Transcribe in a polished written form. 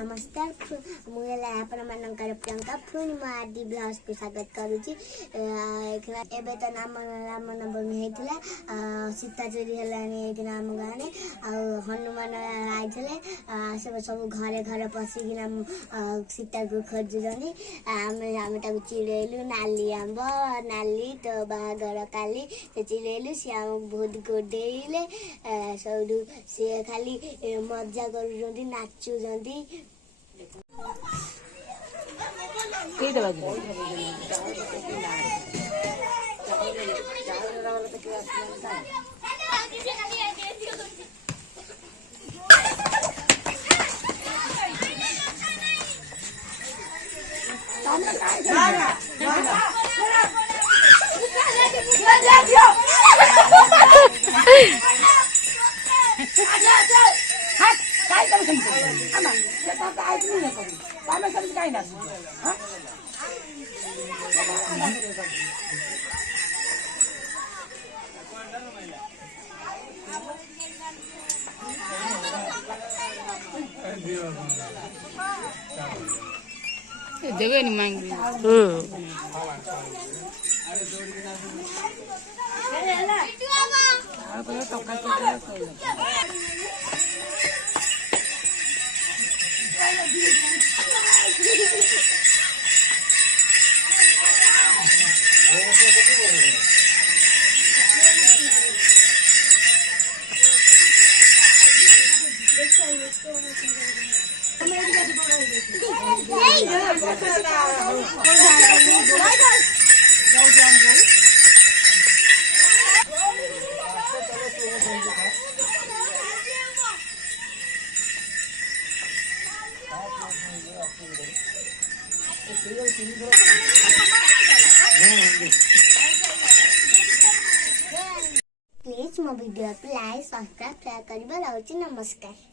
नमस्कार मुझे आपनकर प्रियंका पुणी मो आदि ब्लॉग्स को स्वागत करुच्ची। एबे तो नाम नवमी होता सीता चोरी है आम गाँव हनुमान आई सब घरे घरे पशिकिना सीता को खोजुनी आम चिड़ेलु नाली आंब नाली तो बागर काली चिड़ेलु सी आम बहुत गोडेले सब सी खाली मजा कर नाचुंट जगह नहीं मांग प्लीज मो वीडियो को लाइक सब्सक्राइब शेयर कर। नमस्कार।